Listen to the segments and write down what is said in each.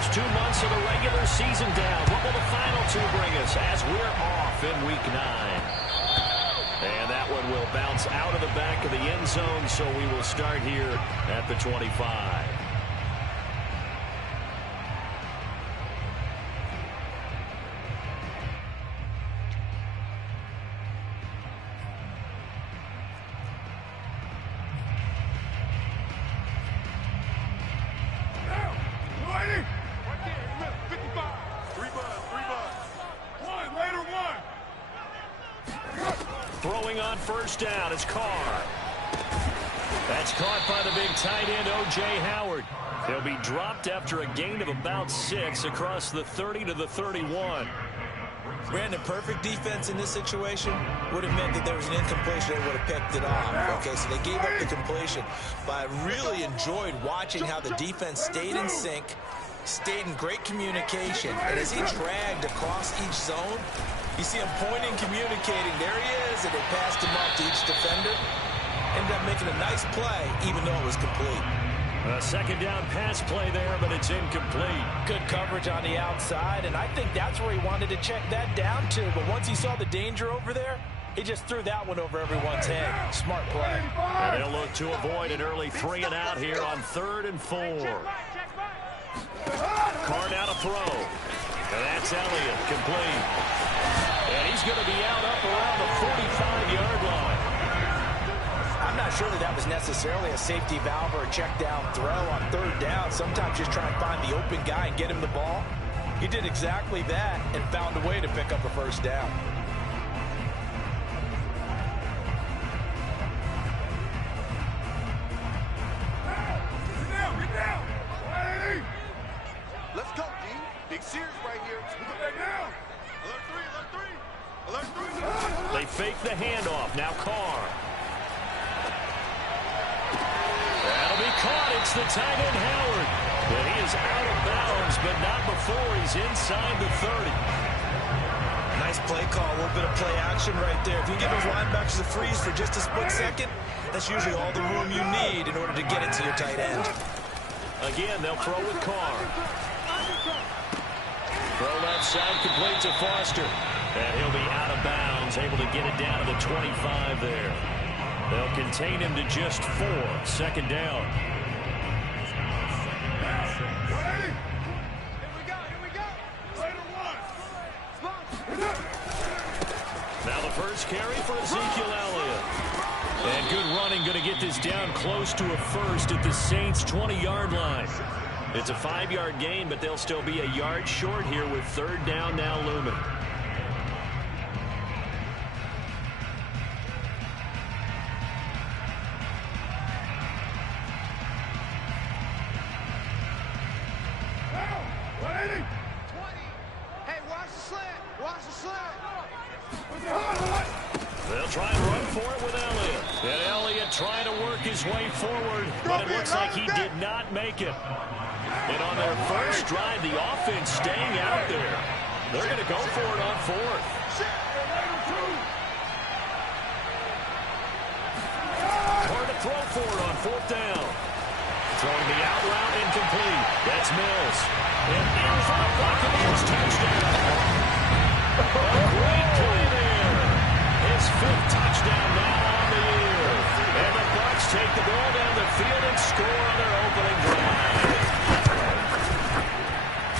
first 2 months of the regular season down. What will the final two bring us as we're off in Week 9? And that one will bounce out of the back of the end zone, so we will start here at the 25. Throwing on first down is Carr. That's caught by the big tight end, O.J. Howard. He'll be dropped after a gain of about 6 across the 30 to the 31. Brandon, perfect defense in this situation would have meant that there was an incompletion. They would have picked it off. Okay, so they gave up the completion. But I really enjoyed watching how the defense stayed in sync, stayed in great communication. And as he dragged across each zone, you see him pointing, communicating. There he is, and they passed him off to each defender. Ended up making a nice play, even though it was complete. A second down pass play there, but it's incomplete. Good coverage on the outside, and I think that's where he wanted to check that down to. But once he saw the danger over there, he just threw that one over everyone's head. Smart play. And they'll look to avoid an early 3 and out here on 3rd and 4. Carr now to throw. And that's Elliott, complete. And he's going to be out up around the 45-yard line. I'm not sure that was necessarily a safety valve or a check down throw on 3rd down. Sometimes just try and find the open guy and get him the ball. He did exactly that and found a way to pick up a first down. Let's go, D. Big Sears right here. Alert 3. They fake the handoff. Now Carr. That'll be caught. It's the tight end Howard. But he is out of bounds, but not before he's inside the 30. Nice play call, a little bit of play action right there. If you give those linebackers a freeze for just a split second, that's usually all the room you need in order to get it to your tight end. Again, they'll throw with Carr. Throw left side, complete to Foster. And he'll be out of bounds, able to get it down to the 25 there. They'll contain him to just 4. Second down. Now the first carry for Ezekiel Elliott. And good running, going to get this down close to a first at the Saints' 20-yard line. It's a 5-yard gain, but they'll still be a yard short here with 3rd down now looming. They'll try and run for it with Elliott. And Elliott trying to work his way forward, but it looks like he did not make it. And on their first drive, the offense staying out there. They're going to go for it on 4th. Hard to throw for it on 4th down. Throwing the out route incomplete. That's Mills. And in for the Buccaneers touchdown. A great play there. His 5th touchdown now on the year. And the Bucs take the ball down the field and score on their opening drive.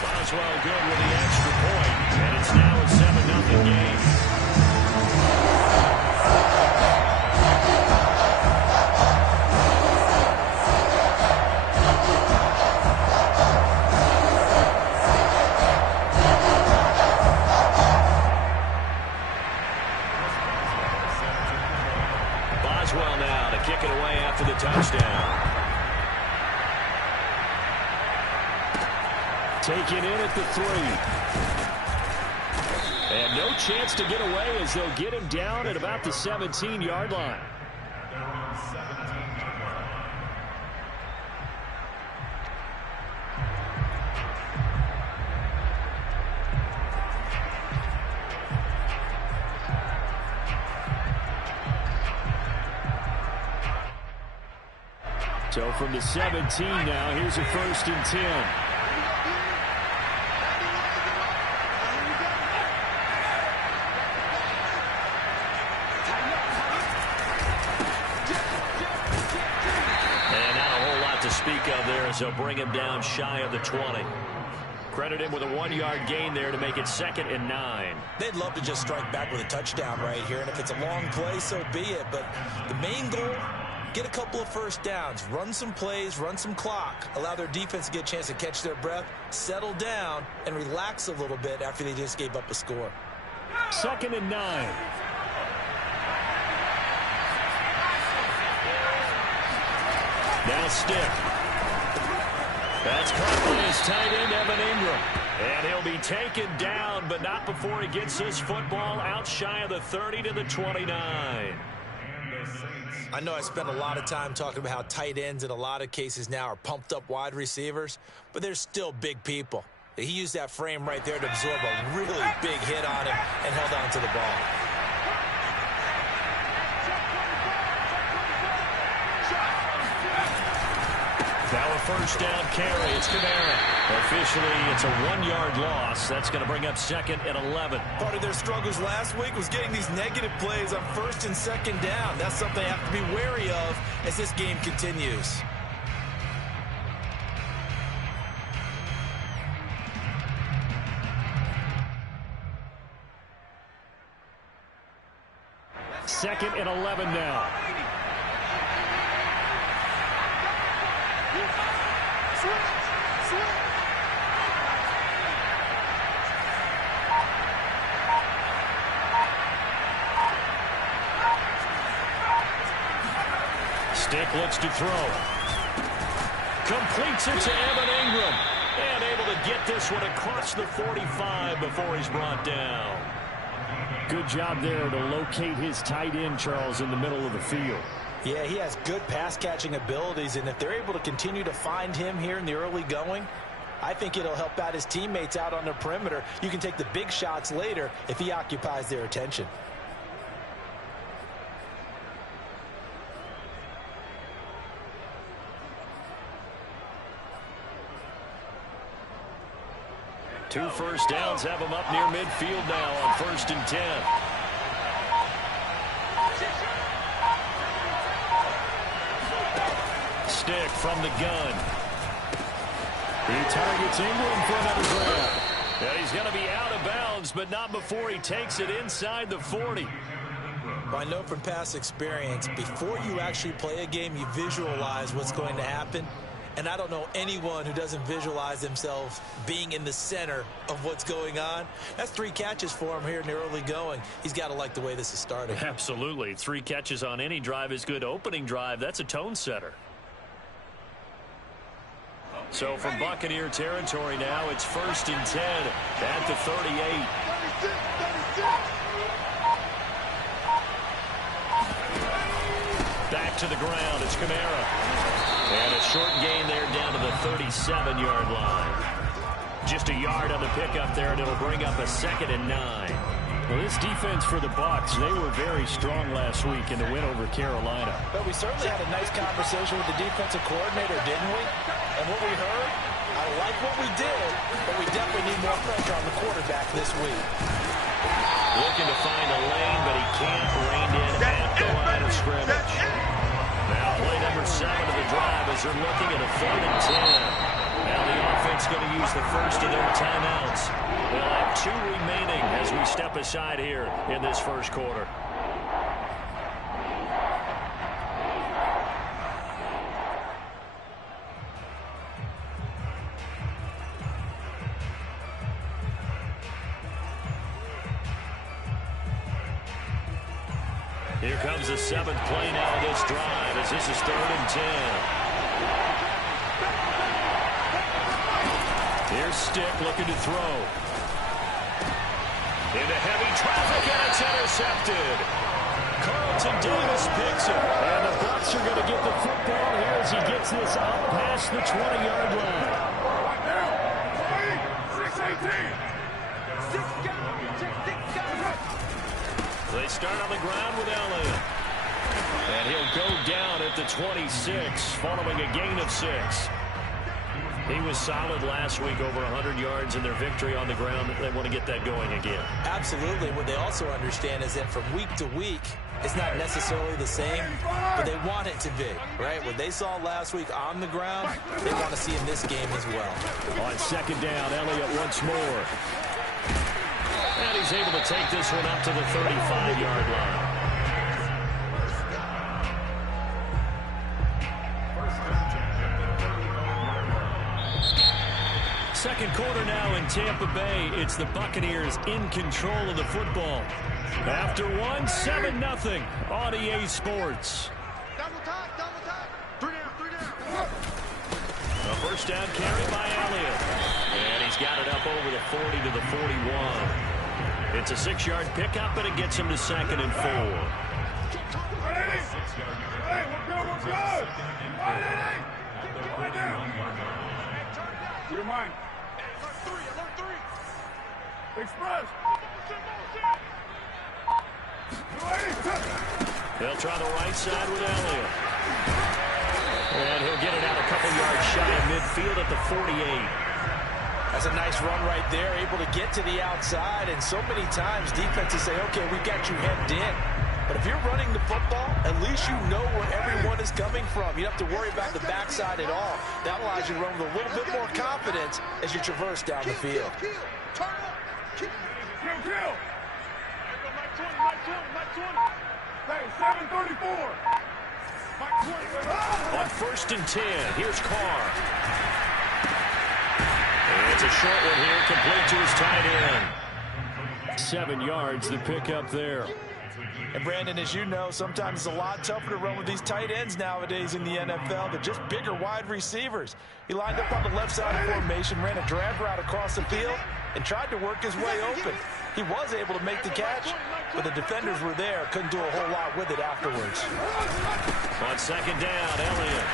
Boswell good with the extra point. And it's now a 7-0 game. Boswell now to kick it away after the touchdown. Taken in at the 3. And no chance to get away as they'll get him down at about the 17-yard line. So from the 17 now, here's a 1st and 10. speak of there as they'll bring him down shy of the 20. Credit him with a 1-yard gain there to make it 2nd and 9. They'd love to just strike back with a touchdown right here, and if it's a long play, so be it. But the main goal, get a couple of first downs, run some plays, run some clock, allow their defense to get a chance to catch their breath, settle down, and relax a little bit after they just gave up a score. 2nd and 9. Now Stick. That's caught by his tight end, Evan Ingram. And he'll be taken down, but not before he gets this football out shy of the 30 to the 29. I know I spent a lot of time talking about how tight ends in a lot of cases now are pumped up wide receivers, but they're still big people. He used that frame right there to absorb a really big hit on him and held on to the ball. Now a first down carry. It's Kamara. Officially, it's a 1-yard loss. That's going to bring up 2nd and 11. Part of their struggles last week was getting these negative plays on 1st and 2nd down. That's something they have to be wary of as this game continues. Second and 11 now. Stick looks to throw. Completes it to Evan Ingram. And able to get this one across the 45 before he's brought down. Good job there to locate his tight end, Charles, in the middle of the field. Yeah, he has good pass-catching abilities, and if they're able to continue to find him here in the early going, I think it'll help out his teammates out on the perimeter. You can take the big shots later if he occupies their attention. Two first downs have him up near midfield now on 1st and 10. Stick from the gun. He targets Ingram for another grab. And he's going to be out of bounds, but not before he takes it inside the 40. Well, I know from past experience, before you actually play a game, you visualize what's going to happen. And I don't know anyone who doesn't visualize themselves being in the center of what's going on. That's 3 catches for him here in the early going. He's got to like the way this is starting. Absolutely. 3 catches on any drive is good. Opening drive, that's a tone setter. So from Buccaneer territory now, it's 1st and 10 at the 38. Back to the ground. It's Kamara. And a short gain there down to the 37-yard line. Just a yard on the pickup there, and it'll bring up a 2nd and 9. Well, this defense for the Bucs, they were very strong last week in the win over Carolina. But we certainly had a nice conversation with the defensive coordinator, didn't we? And what we heard, I like what we did, but we definitely need more pressure on the quarterback this week. Looking to find a lane, but he can't rein in at the line of scrimmage. Now play number 7 of the drive as they're looking at a 3rd and 10. Now the offense going to use the first of their timeouts. They'll have 2 remaining as we step aside here in this first quarter. Here comes the 7th play now of this drive as this is 3rd and 10. Here's Stick looking to throw. Into heavy traffic, and it's intercepted. Carlton Davis picks it. And the Bucs are going to get the football here as he gets this out past the 20-yard line. They start on the ground with Elliott. And he'll go down at the 26 following a gain of 6. He was solid last week, over 100 yards in their victory on the ground. They want to get that going again. Absolutely. What they also understand is that from week to week, it's not necessarily the same, but they want it to be, right? What they saw last week on the ground, they want to see in this game as well. On second down, Elliott once more. And he's able to take this one up to the 35-yard line. Second quarter now in Tampa Bay. It's the Buccaneers in control of the football. After one, 7-0 on EA Sports. Double time, double time. 3 down, 3 down. A first down carry by Elliott. And he's got it up over the 40 to the 41. It's a 6-yard pickup, and it gets him to 2nd and 4. Hey, we're good. You don't mind? Alert 3. Express. They'll try the right side with Elliott. And he'll get it out a couple yards shy of midfield at the 48. That's a nice run right there, able to get to the outside. And so many times defenses say, okay, we got you hemmed in. But if you're running the football, at least you know where everyone is coming from. You don't have to worry about the backside at all. That allows you to run with a little bit more confidence as you traverse down the field. Turn up. Kill. Mike 20. Hey, 734. Mike 20. On first and 10, here's Carr. And it's a short one here, complete to his tight end. 7 yards, the pickup there. And Brandon, as you know, sometimes it's a lot tougher to run with these tight ends nowadays in the NFL. They're just bigger wide receivers. He lined up on the left side of formation, ran a drag route across the field, and tried to work his way open. He was able to make the catch, but the defenders were there, couldn't do a whole lot with it afterwards. On second down, Elliott.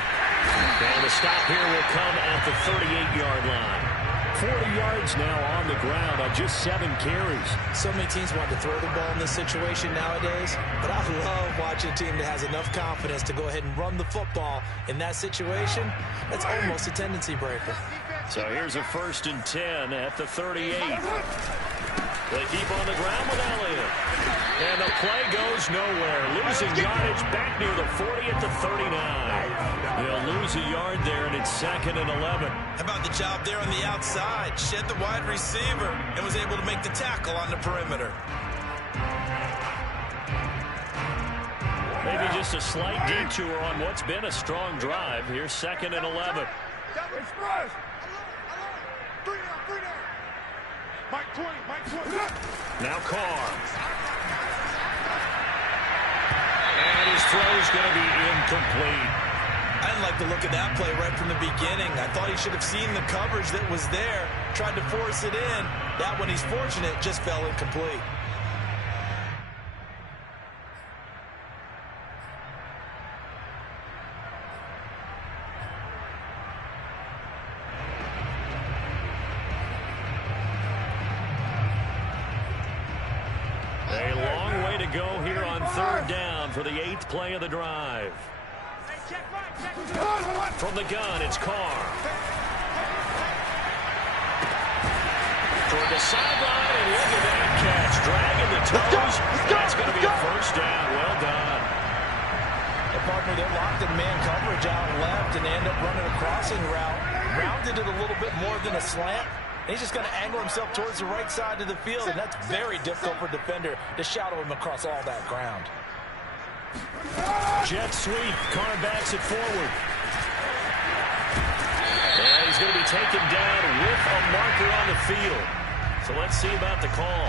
And the stop here will come at the 38-yard line. 40 yards now on the ground on just 7 carries. So many teams want to throw the ball in this situation nowadays, but I love watching a team that has enough confidence to go ahead and run the football in that situation. That's almost a tendency breaker. So here's a first and 10 at the 38. They keep on the ground with Elliott. And the play goes nowhere. Losing yardage back near the 40 at the 39. They'll lose a yard there, and it's 2nd and 11. How about the job there on the outside? Shed the wide receiver and was able to make the tackle on the perimeter. Maybe just a slight detour on what's been a strong drive. Here's 2nd and 11. Express. 3 down. Mike 20. Now Carr. And his throw's going to be incomplete. I didn't like the look of that play right from the beginning. I thought he should have seen the coverage that was there, tried to force it in. That one, he's fortunate, just fell incomplete. A long way to go here on 3rd down for the 8th play of the drive. From the gun, it's Carr. Toward the sideline, and look at that catch. Dragging the toes. That's going to be a first down. Well done. The partner, they're locked in man coverage out left, and they end up running a crossing route. Rounded it a little bit more than a slant. And he's just going to angle himself towards the right side of the field, and that's very difficult for a defender to shadow him across all that ground. Jet sweep. Carr backs it forward. And he's going to be taken down with a marker on the field. So let's see about the call.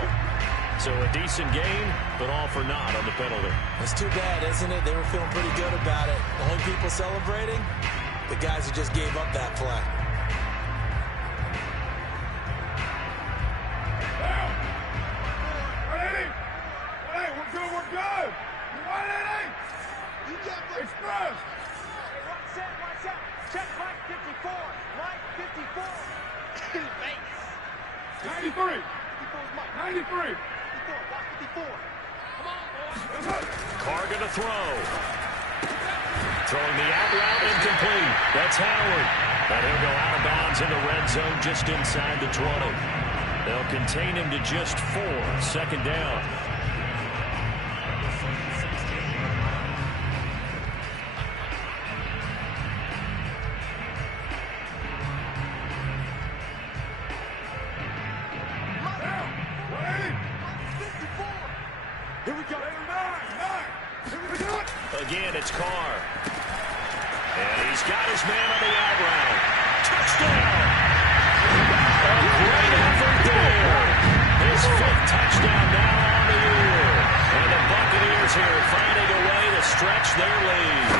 So a decent gain, but all for naught on the penalty. It's too bad, isn't it? They were feeling pretty good about it. The only people celebrating, the guys who just gave up that play. We're good. Express. Watch out. Check Mike 54. Mike 54. Thanks. 93. 54 is Mike. 93. 54. Watch 54. Come on, boys. Carr going to throw. Throwing the out route, incomplete. That's Howard. And he'll go out of bounds in the red zone just inside the 20. They'll contain him to just 4. Second down. Here we go. Again, it's Carr. And he's got his man on the out route. Touchdown! A great effort there. His 5th touchdown now on the year. And the Buccaneers here finding a way to stretch their lead.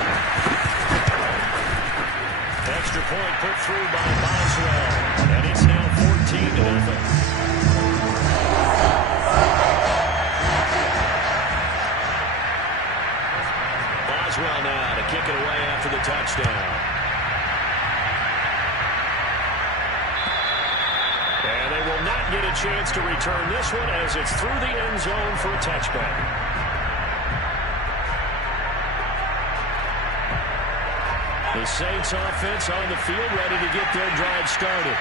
Extra point put through by Boswell. And it's now 14-0. Boswell now to kick it away after the touchdown. And they will not get a chance to return this one as it's through the end zone for a touchback. The Saints offense on the field ready to get their drive started.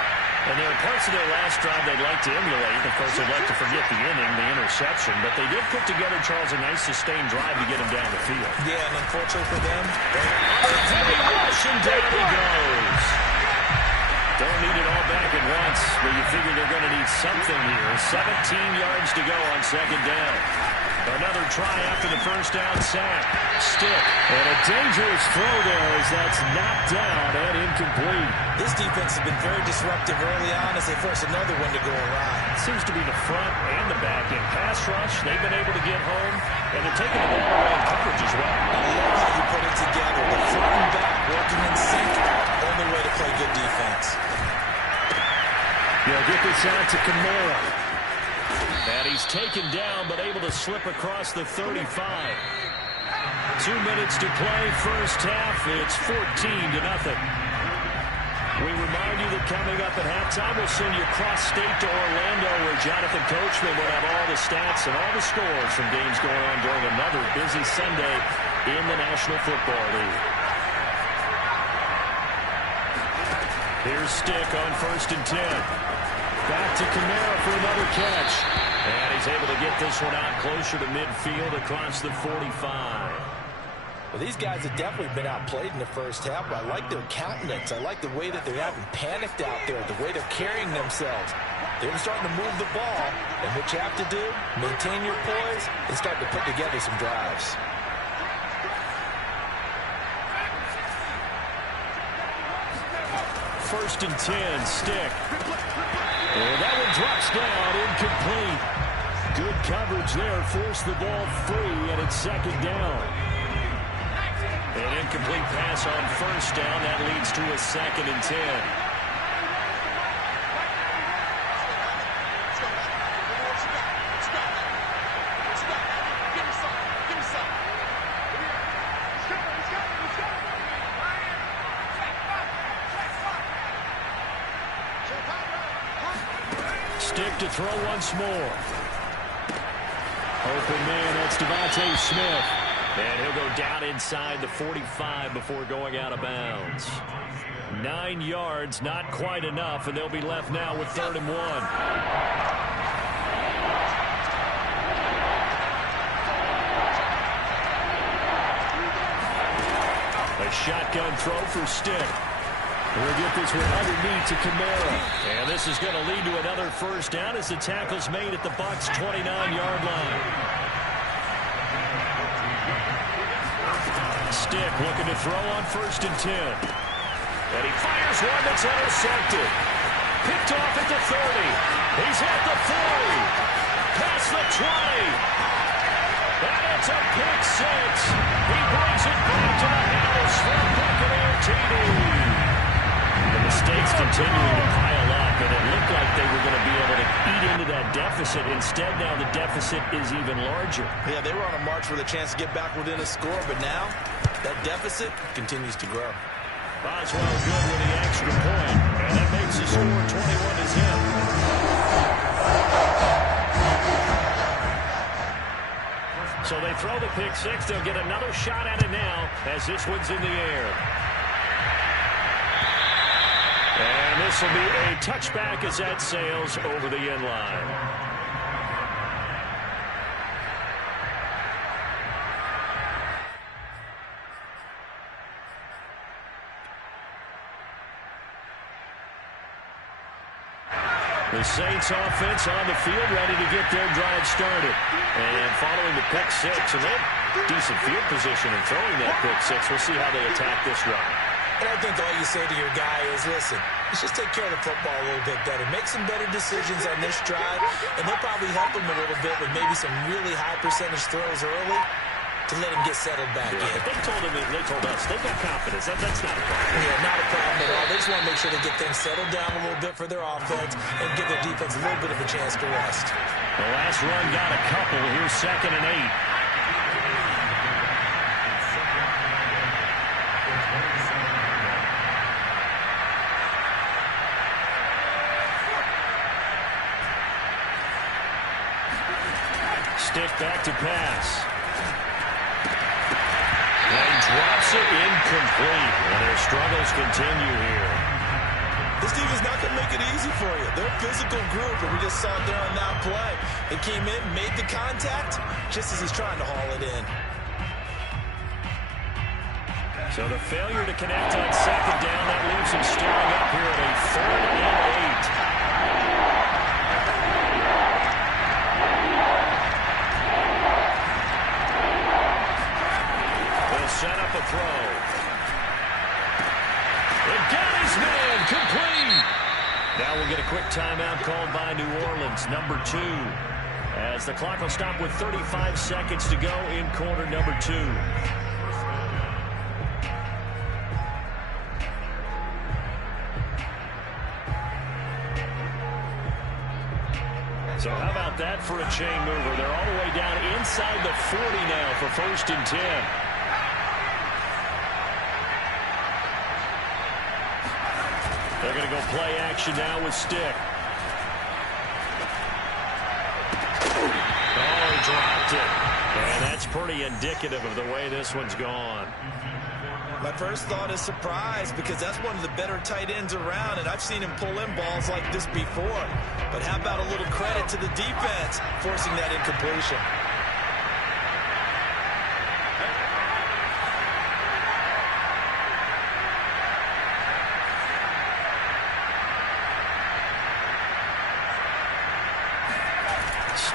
And there are parts of their last drive they'd like to emulate. Of course, they'd like to forget the inning, the interception. But they did put together, Charles, a nice sustained drive to get him down the field. Yeah, and unfortunately for them, heavy rush, and down he goes. Don't need it all back at once, but you figure they're going to need something here. 17 yards to go on second down. Another try after the first down sack. Stick. And a dangerous throw there as that's knocked down and incomplete. This defense has been very disruptive early on as they force another one to go awry. It seems to be the front and the back. In pass rush, they've been able to get home, and they're taking the ball away in coverage as well. I love how you put it together. The front and back working in sync. Only way to play good defense. They'll get this out to Kamara. And he's taken down, but able to slip across the 35. 2 minutes to play, first half. It's 14-0. We remind you that coming up at halftime, we'll send you cross-state to Orlando, where Jonathan Coachman will have all the stats and all the scores from games going on during another busy Sunday in the National Football League. Here's Stick on 1st and 10. Back to Kamara for another catch. And he's able to get this one out closer to midfield across the 45. Well, these guys have definitely been outplayed in the first half, but I like their countenance. I like the way that they haven't panicked out there, the way they're carrying themselves. They're starting to move the ball, and what you have to do, maintain your poise and start to put together some drives. First and 10, Stick. And that one drops down, incomplete. Good coverage there, forced the ball free, and it's second down. An incomplete pass on first down, that leads to a 2nd and 10. Stick to throw once more. Open man, that's Devontae Smith. And he'll go down inside the 45 before going out of bounds. 9 yards, not quite enough, and they'll be left now with 3rd and 1. A shotgun throw for Stick. We'll get this one underneath to Kamara. And this is going to lead to another first down as the tackle's made at the Bucs' 29-yard line. Stick looking to throw on 1st and 10. And he fires one that's intercepted. Picked off at the 30. He's at the 40. Past the 20. And it's a pick 6. He brings it back to the house for Buccaneer TD. The mistakes continuing to pile up, and it looked like they were going to be able to eat into that deficit. Instead, now the deficit is even larger. Yeah, they were on a march with a chance to get back within a score, but now that deficit continues to grow. Boswell good with the extra point, and that makes the score 21-0. So they throw the pick six. They'll get another shot at it now as this one's in the air. And this will be a touchback as that sails over the end line. The Saints offense on the field ready to get their drive started. And following the pick six, and they have decent field position in throwing that pick six. We'll see how they attack this drive. And I think all you say to your guy is, listen, let's just take care of the football a little bit better. Make some better decisions on this drive, and they'll probably help him a little bit with maybe some really high percentage throws early to let him get settled back in. They told us they've got confidence. That's not a problem. Yeah, not a problem at all. They just want to make sure they get things settled down a little bit for their offense and give their defense a little bit of a chance to rest. The last run got a couple. Here's 2nd and 8. Stick back to pass. And drops it incomplete. And their struggles continue here. This defense is not going to make it easy for you. They're a physical group, and we just saw it there on that play. They came in, made the contact, just as he's trying to haul it in. So the failure to connect on 2nd down, that leaves him staring up here at a 3rd and 8. Set up a throw. It got his man complete. Now we'll get a quick timeout called by New Orleans, number 2. As the clock will stop with 35 seconds to go in quarter number 2. So how about that for a chain mover? They're all the way down inside the 40 now for 1st and 10. They're going to go play action now with Stick. Oh, he dropped it. And that's pretty indicative of the way this one's gone. My first thought is surprise, because that's one of the better tight ends around, and I've seen him pull in balls like this before. But how about a little credit to the defense forcing that incompletion?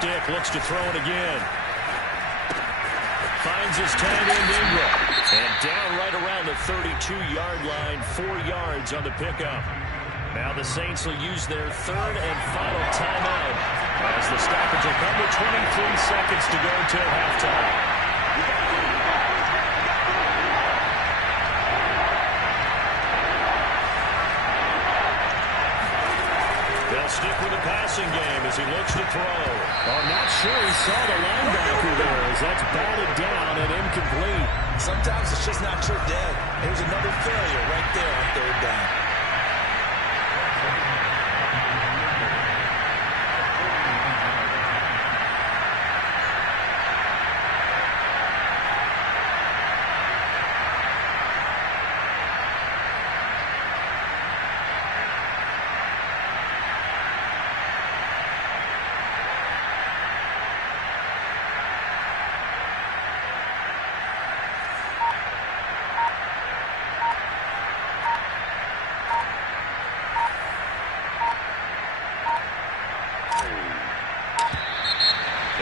Stick looks to throw it again. Finds his tight end Ingram. And down right around the 32-yard line, 4 yards on the pickup. Now the Saints will use their 3rd and final timeout as the stoppage will come with 23 seconds to go until halftime. They'll stick with the passing game as he looks to throw. I'm not sure he saw the linebacker there as that's batted down and incomplete. Sometimes it's just not your dead. There's another failure right there on 3rd down.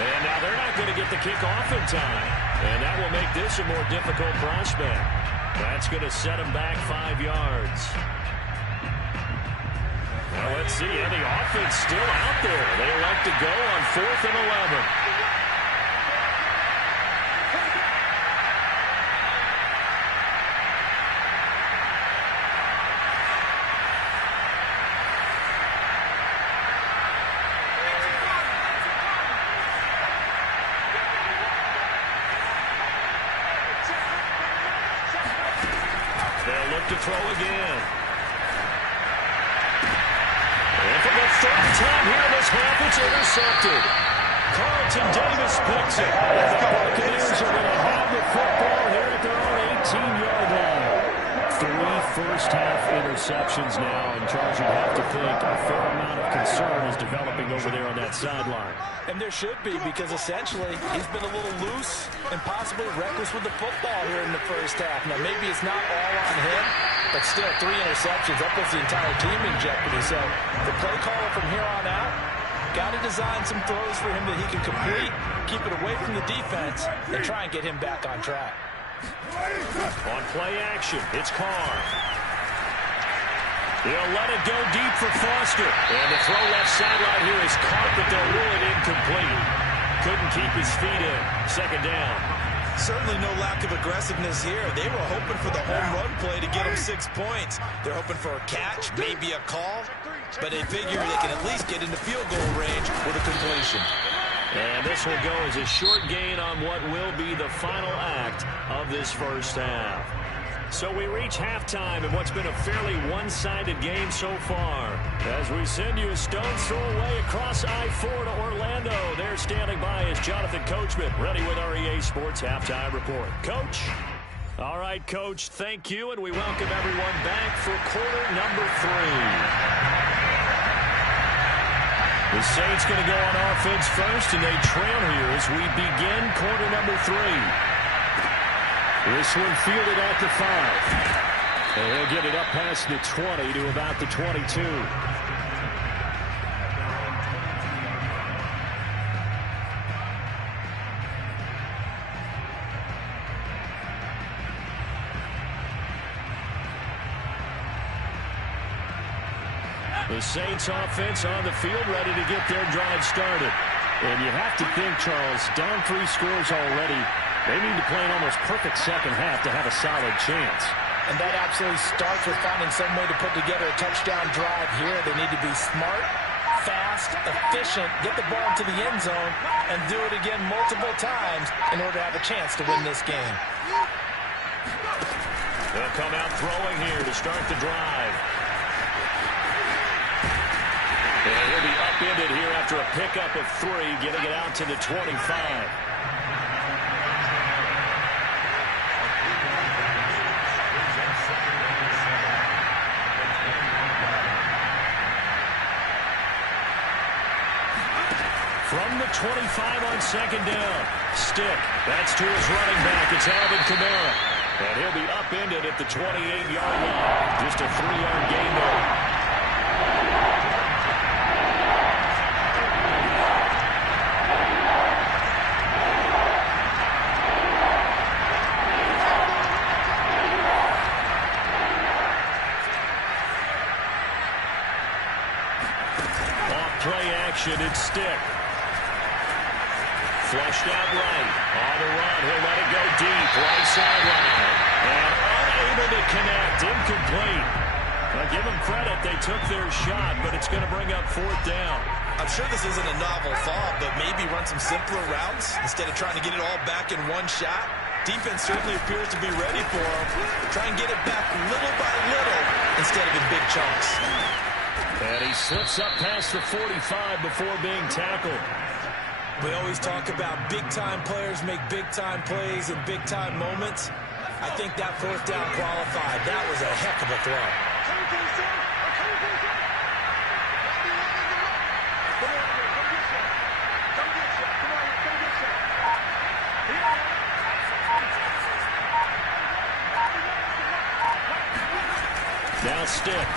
And now they're not going to get the kick off in time. And that will make this a more difficult prospect. That's going to set them back 5 yards. Now let's see. And the offense still out there. They elect to go on 4th and 11. They'll look to throw again. And for the 3rd time here in this half, it's intercepted. Carlton Davis picks it. And the interceptions now, and Charles, you'd have to think a fair amount of concern is developing over there on that sideline. And there should be, because essentially he's been a little loose and possibly reckless with the football here in the first half. Now, maybe it's not all on him, but still 3 interceptions. That puts the entire team in jeopardy. So the play caller from here on out got to design some throws for him that he can complete, keep it away from the defense, and try and get him back on track. On play action, it's Carr. He'll let it go deep for Foster. And the throw left sideline here is caught, but they'll rule it incomplete. Couldn't keep his feet in. Second down. Certainly no lack of aggressiveness here. They were hoping for the home run play to get them 6 points. They're hoping for a catch, maybe a call, but they figure they can at least get into field goal range with a completion. And this will go as a short gain on what will be the final act of this first half. So we reach halftime in what's been a fairly one-sided game so far. As we send you a stone's throw away across I-4 to Orlando. There standing by is Jonathan Coachman, ready with our EA Sports Halftime Report. Coach? All right, Coach, thank you, and we welcome everyone back for quarter number 3. The Saints going to go on offense first, and they trail here as we begin quarter number 3. This one fielded at the 5. And he'll get it up past the 20 to about the 22. The Saints offense on the field, ready to get their drive started. And you have to think, Charles, down 3 scores already. They need to play an almost perfect second half to have a solid chance. And that absolutely starts with finding some way to put together a touchdown drive here. They need to be smart, fast, efficient, get the ball into the end zone, and do it again multiple times in order to have a chance to win this game. They'll come out throwing here to start the drive. And he'll be upended here after a pickup of 3, getting it out to the 25. From the 25 on second down. Stick. That's to his running back. It's Alvin Kamara. And he'll be upended at the 28-yard line. Just a 3-yard gain there. Play action, it's Stick. Flushed out right. On the run, he'll let it go deep. Right sideline. And unable to connect. Incomplete. Now give them credit. They took their shot, but it's going to bring up 4th down. I'm sure this isn't a novel thought, but maybe run some simpler routes instead of trying to get it all back in one shot. Defense certainly appears to be ready for them. Try and get it back little by little instead of in big chunks. And he slips up past the 45 before being tackled. We always talk about big-time players make big-time plays in big-time moments. I think that 4th down qualified. That was a heck of a throw. Now Stick.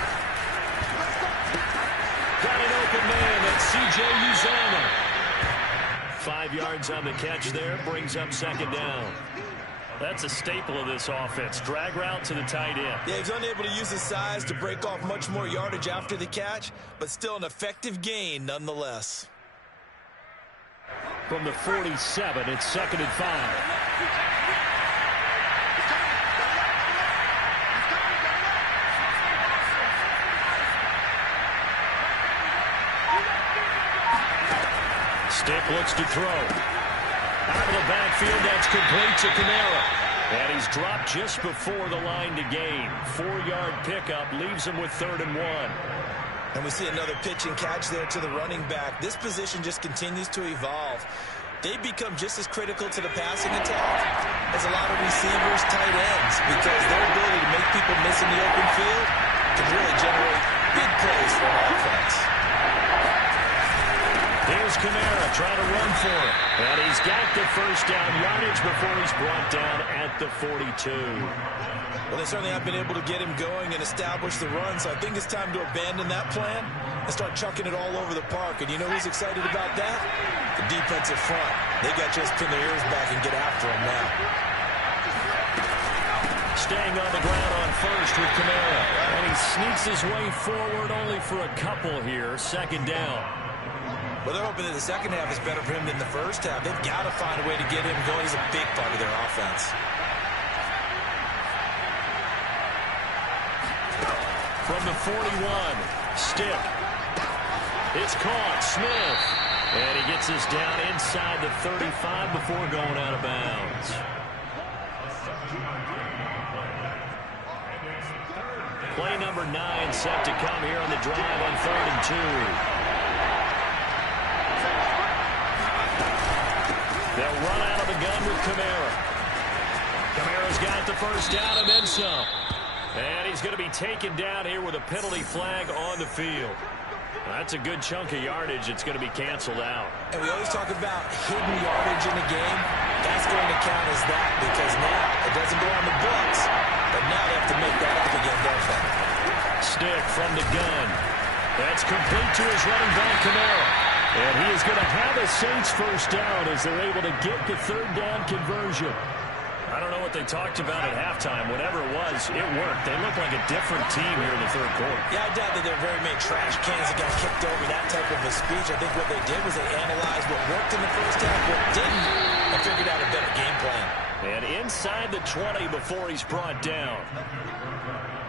Got an open man. That's C.J. Uzomah. 5 yards on the catch there. Brings up second down. That's a staple of this offense. Drag route to the tight end. Yeah, he's unable to use his size to break off much more yardage after the catch, but still an effective gain nonetheless. From the 47, it's 2nd and 5. Stick looks to throw. Out of the backfield, that's complete to Kamara. And he's dropped just before the line to gain. 4-yard pickup leaves him with 3rd and 1. And we see another pitch and catch there to the running back. This position just continues to evolve. They become just as critical to the passing attack as a lot of receivers, tight ends, because their ability to make people miss in the open field can really generate big plays for an offense. Here's Kamara trying to run for it. And he's got the first down yardage before he's brought down at the 42. Well, they certainly have been able to get him going and establish the run, so I think it's time to abandon that plan and start chucking it all over the park. And you know who's excited about that? The defensive front. They got just pin their ears back and get after him now. Staying on the ground on first with Kamara. And he sneaks his way forward only for a couple here. Second down. Well, they're hoping that the second half is better for him than the first half. They've got to find a way to get him going. He's a big part of their offense. From the 41, Stick. It's caught, Smith. And he gets us down inside the 35 before going out of bounds. Play number 9 set to come here on the drive on 3rd and 2. They'll run out of the gun with Kamara. Kamara's got the first down and then some. And he's going to be taken down here with a penalty flag on the field. That's a good chunk of yardage. It's going to be canceled out. And we always talk about hidden yardage in the game. That's going to count as that because now it doesn't go on the books, but now they have to make that up again, don't they? Stick from the gun. That's complete to his running back, Kamara. And he is going to have a Saints first down as they're able to get the 3rd down conversion. I don't know what they talked about at halftime. Whatever it was, it worked. They look like a different team here in the 3rd quarter. Yeah, I doubt that there are very many trash cans that got kicked over, that type of a speech. I think what they did was they analyzed what worked in the first half, what didn't, and figured out a better game plan. And inside the 20 before he's brought down.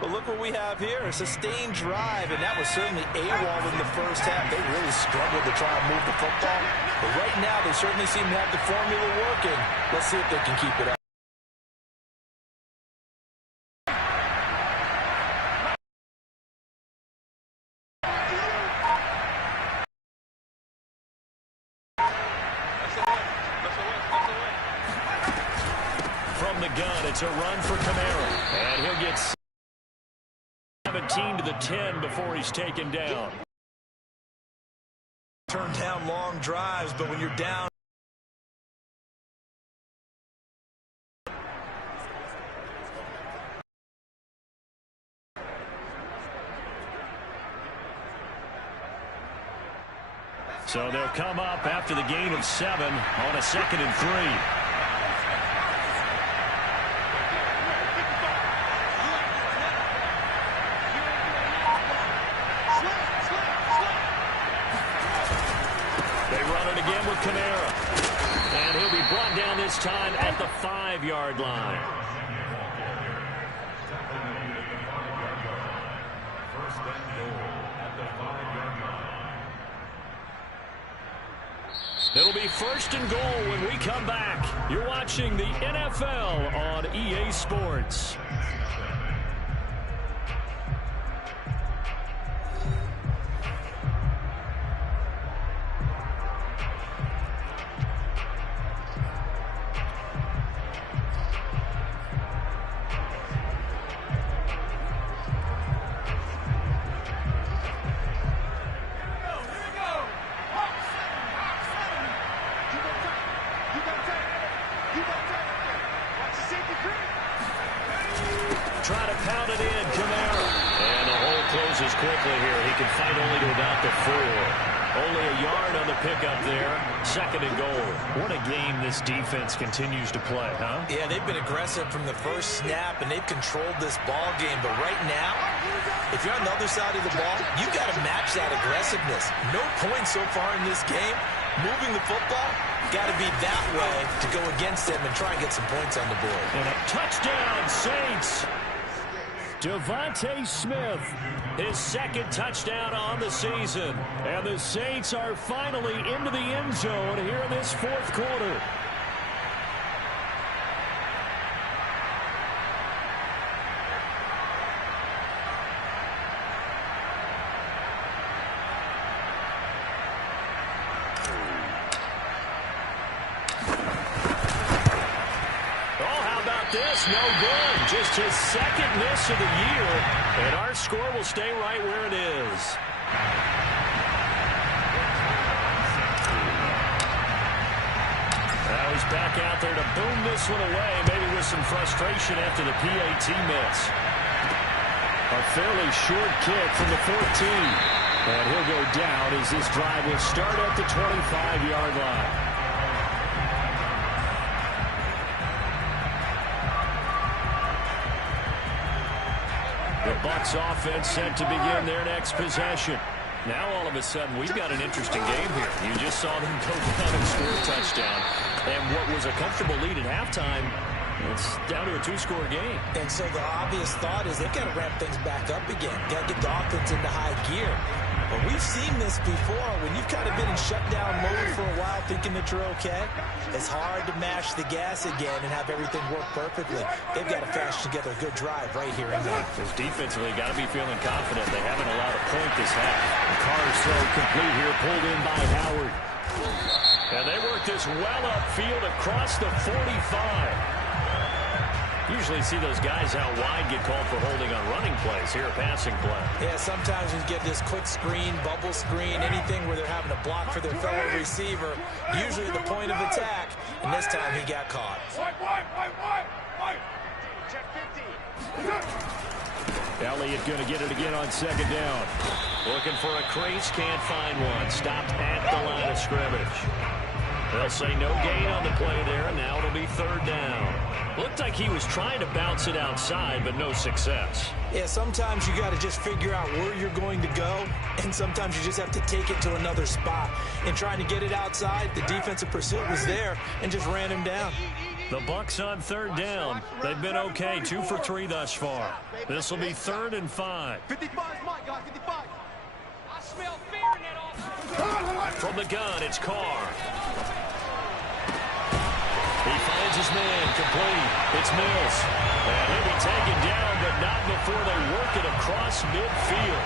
But look what we have here, a sustained drive, and that was certainly AWOL in the first half. They really struggled to try and move the football. But right now, they certainly seem to have the formula working. Let's see if they can keep it up. From the gun, it's a run for Kamara. And he'll get 17 to the 10 before he's taken down. Turn down long drives, but when you're down. So they'll come up after the gain of 7 on a 2nd and 3. Kamara. And he'll be brought down this time at the 5-yard line. It'll be 1st and goal when we come back. You're watching the NFL on EA Sports. Trying to pound it in, Kamara. And the hole closes quickly here. He can fight only to about the 4. Only a yard on the pickup there. 2nd and goal. What a game this defense continues to play, huh? Yeah, they've been aggressive from the first snap, and they've controlled this ball game. But right now, if you're on the other side of the ball, you've got to match that aggressiveness. No points so far in this game. Moving the football, got to be that way to go against them and try and get some points on the board. And a touchdown, Saints. Devontae Smith, his 2nd touchdown on the season. And the Saints are finally into the end zone here in this 4th quarter. Oh, how about this? No good. just his second miss of the year, and our score will stay right where it is. Now he's back out there to boom this one away, maybe with some frustration after the PAT miss. A fairly short kick from the 14. And he'll go down as this drive will start at the 25-yard line. The Bucs offense set to begin their next possession. Now all of a sudden we've got an interesting game here. You just saw them go down and score a touchdown. And what was a comfortable lead at halftime, it's down to a two-score game. And so the obvious thought is they've got to ramp things back up again. Got to get the offense into high gear. But we've seen this before. When you've kind of been in shutdown mode for a while thinking that you're okay, it's hard to mash the gas again and have everything work perfectly. They've got to fashion together a good drive right here and now. Just defensively, got to be feeling confident. They haven't allowed a point this half. Carr's throw complete here, pulled in by Howard. And they work this well upfield across the 45. Usually see those guys out wide get called for holding on running plays. Here, a passing play. Yeah, sometimes when you get this quick screen, bubble screen, anything where they're having to block for their fellow receiver, usually the point of attack, and this time he got caught. Check 50. Elliott going to get it again on second down. Looking for a crease, can't find one. Stopped at the line of scrimmage. They'll say no gain on the play there, and now it'll be third down. Looked like he was trying to bounce it outside, but no success. Yeah, sometimes you got to just figure out where you're going to go, and sometimes you just have to take it to another spot. In trying to get it outside, the defensive pursuit was there and just ran him down. The Bucs on third down. They've been okay, 2 for 3 thus far. This will be 3rd and 5. 55 is mine, guys, 55. I smell fear in that offense. From the gun, it's Carr. He finds his man, complete. It's Mills. And he'll be taken down, but not before they work it across midfield.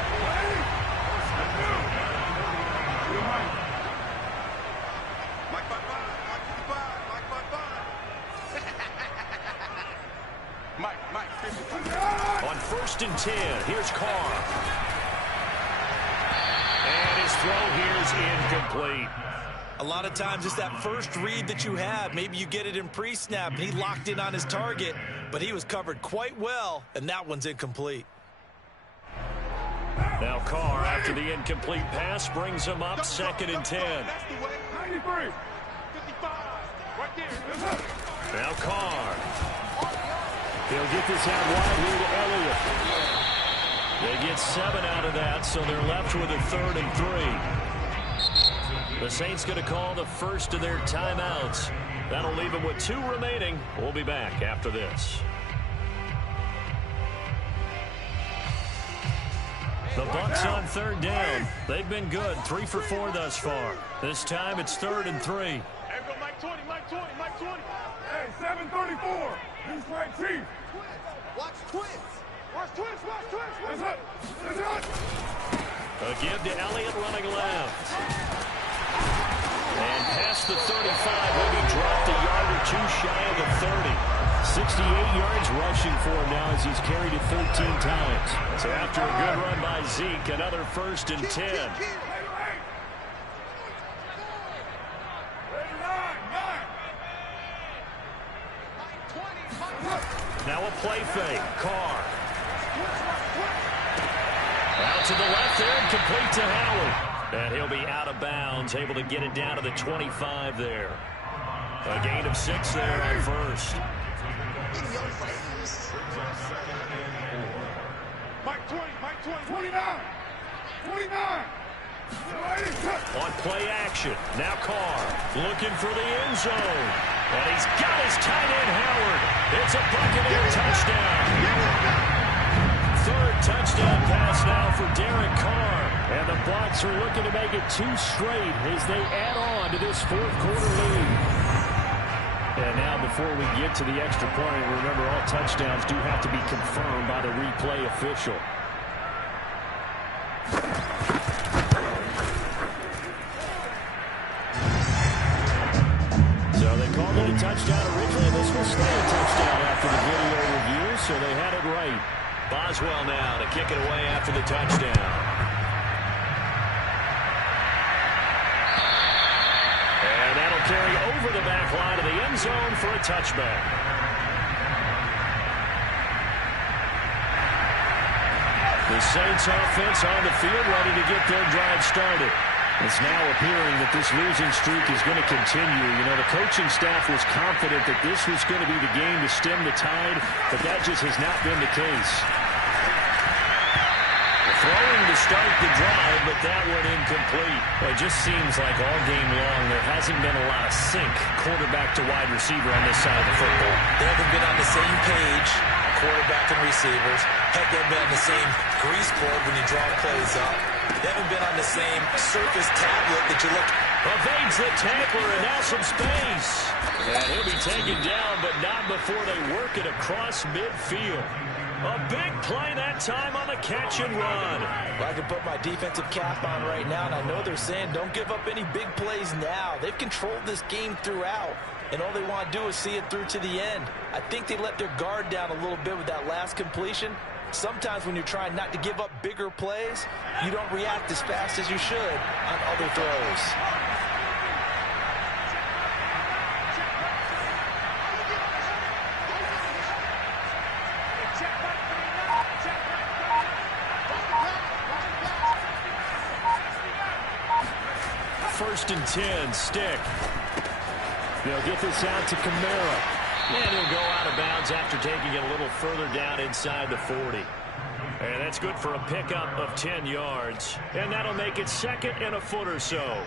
On 1st and 10, here's Carr. And his throw here is incomplete. A lot of times it's that first read that you have. Maybe you get it in pre-snap, and he locked in on his target, but he was covered quite well, and that one's incomplete. Now Carr, after the incomplete pass, brings him up 2nd and 10. That's the way. 93. 55. Right there. Now Carr. He'll get this out wide here to Elliott. They get 7 out of that, so they're left with a 3rd and 3. The Saints going to call the first of their timeouts. That'll leave them with 2 remaining. We'll be back after this. The Bucs on third down. They've been good, 3 for 4 thus far. This time it's 3rd and 3. Hey, go Mike 20, Mike 20, Mike 20. Hey, 734. He's right, Chief. Watch twins. Watch twins, watch twins. What's up? What's up? A give to Elliott running left. And past the 35, maybe dropped a yard or 2 shy of the 30. 68 yards rushing for him now as he's carried it 13 times. So after a good run by Zeke, another 1st and 10. Now a play fake. Carr. Out to the left there and complete to Howard. And he'll be out of bounds, able to get it down to the 25 there. A gain of 6 there on 1st. Mike 20, Mike 20, 29, 29. On play action, now Carr looking for the end zone. And he's got his tight end, Howard. It's a Buccaneer touchdown. 3rd touchdown pass now for Derek Carr. And the Bucs are looking to make it 2 straight as they add on to this 4th quarter lead. And now before we get to the extra point, remember all touchdowns do have to be confirmed by the replay official. So they called it a touchdown originally. This will stay a touchdown after the video reviews. so they had it right. Boswell now to kick it away after the touchdown. And that'll carry over the back line of the end zone for a touchback. The Saints offense on the field ready to get their drive started. It's now appearing that this losing streak is going to continue. You know, the coaching staff was confident that this was going to be the game to stem the tide, but that just has not been the case. Throwing to start the drive, but that one incomplete. It just seems like all game long there hasn't been a lot of sync quarterback to wide receiver on this side of the football. They haven't been on the same page, quarterback and receivers. Heck, they haven't been on the same grease board when you draw plays up. They haven't been on the same surface tablet that you look. Evades the tackler and now some space. And he'll be taken down, but not before they work it across midfield. A big play that time on the catch and run. Well, I can put my defensive cap on right now, and I know they're saying don't give up any big plays now. They've controlled this game throughout, and all they want to do is see it through to the end. I think they let their guard down a little bit with that last completion. Sometimes when you're trying not to give up bigger plays, you don't react as fast as you should on other throws. First and 10, Stick. They'll get this out to Kamara. And he'll go out of bounds after taking it a little further down inside the 40. And that's good for a pickup of 10 yards. And that'll make it second and a foot or so.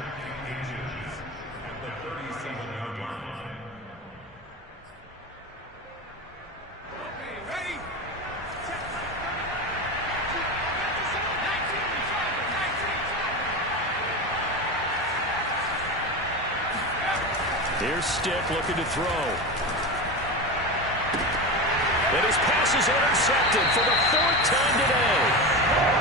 Here's Stick looking to throw. And his pass is intercepted for the fourth time today.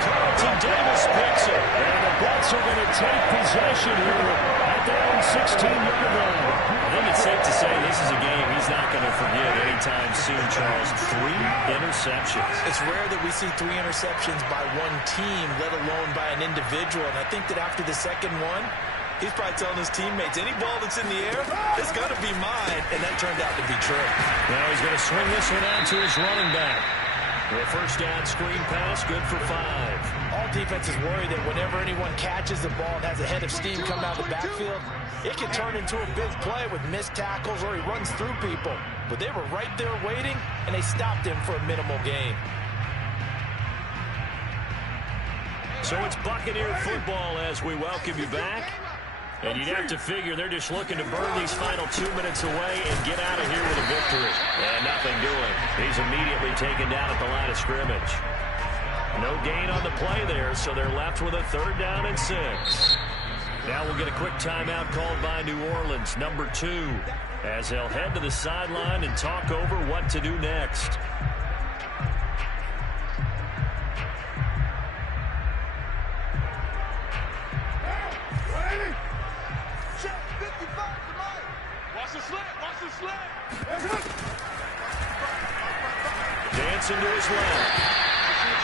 Carlton Davis picks it. And the Bucs are going to take possession here at their own 16-yard line. I think it's safe to say this is a game he's not going to forget anytime soon, Charles. 3 interceptions. It's rare that we see 3 interceptions by one team, let alone by an individual. And I think that after the second one, he's probably telling his teammates, any ball that's in the air, it's going to be mine. And that turned out to be true. Now he's going to swing this one out to his running back. The first down screen pass, good for 5. All defenses worry that whenever anyone catches the ball and has a head of steam coming out of the backfield, it can turn into a big play with missed tackles or he runs through people. But they were right there waiting, and they stopped him for a minimal gain. So it's Buccaneer football as we welcome you back. And you'd have to figure they're just looking to burn these final 2 minutes away and get out of here with a victory. And nothing doing. He's immediately taken down at the line of scrimmage. No gain on the play there, so they're left with a 3rd down and 6. Now we'll get a quick timeout called by New Orleans, number 2, as they'll head to the sideline and talk over what to do next. Dancing to his left.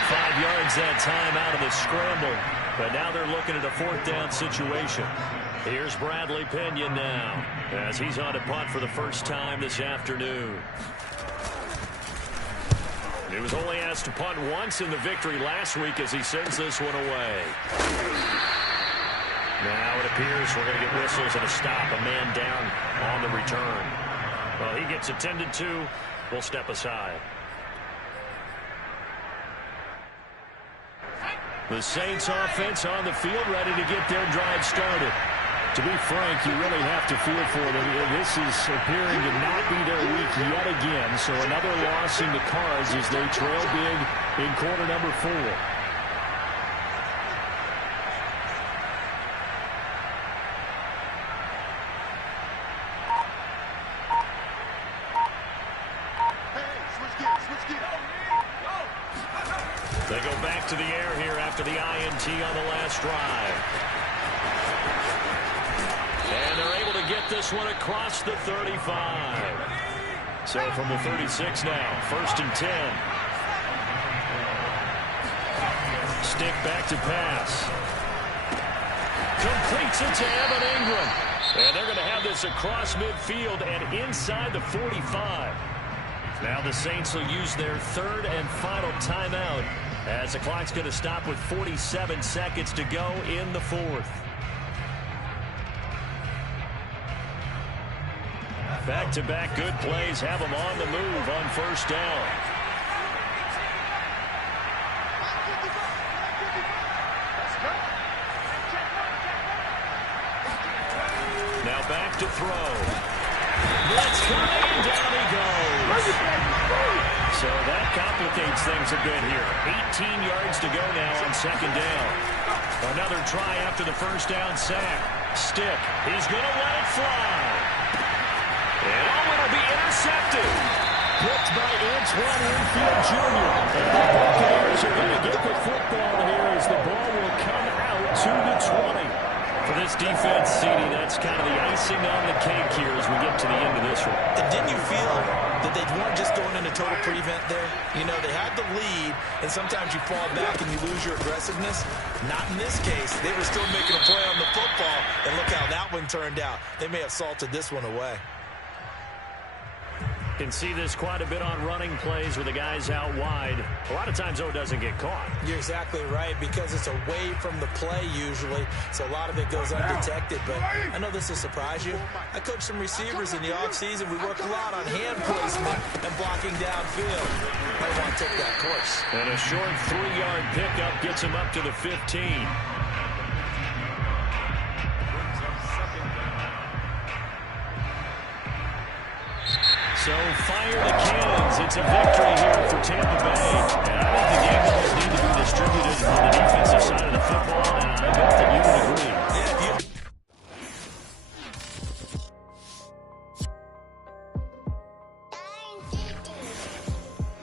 5 yards that time out of the scramble. But now they're looking at a 4th down situation. Here's Bradley Pinion now as he's on a punt for the first time this afternoon. He was only asked to punt once in the victory last week as he sends this one away. Now it appears we're going to get whistles and a stop. A man down on the return. Well, he gets attended to. We'll step aside. The Saints offense on the field ready to get their drive started. To be frank, you really have to feel for them. This is appearing to not be their week yet again. So another loss in the cards as they trail big in quarter number 4. They go back to the air here after the INT on the last drive. And they're able to get this one across the 35. So from the 36 now, 1st and 10. Stick back to pass. Completes it to Evan Ingram. And they're going to have this across midfield and inside the 45. Now the Saints will use their 3rd and final timeout as the clock's going to stop with 47 seconds to go in the 4th. Back-to-back good plays have them on the move on 1st down. Now back to throw. Blitz coming, and down he goes. So that complicates things a bit here. 18 yards to go now on 2nd down. Another try after the 1st down sack. Stick, he's going to let it fly. And it'll be intercepted. Picked by Antoine Winfield Jr. And the Buccaneers are going to get the football here as the ball will come out to the 20. For this defense, CD, that's kind of the icing on the cake here as we get to the end of this one. And didn't you feel that they weren't just going into total prevent there? You know, they had the lead, and sometimes you fall back and you lose your aggressiveness. Not in this case. They were still making a play on the football, and look how that one turned out. They may have salted this one away. Can see this quite a bit on running plays with the guys out wide. A lot of times, though, it doesn't get caught. You're exactly right, because it's away from the play usually, so a lot of it goes undetected. But I know this will surprise you. I coached some receivers in the offseason. We worked a lot on hand placement and blocking downfield. I want to take that course. And a short 3-yard pickup gets him up to the 15. So fire the cannons. It's a victory here for Tampa Bay.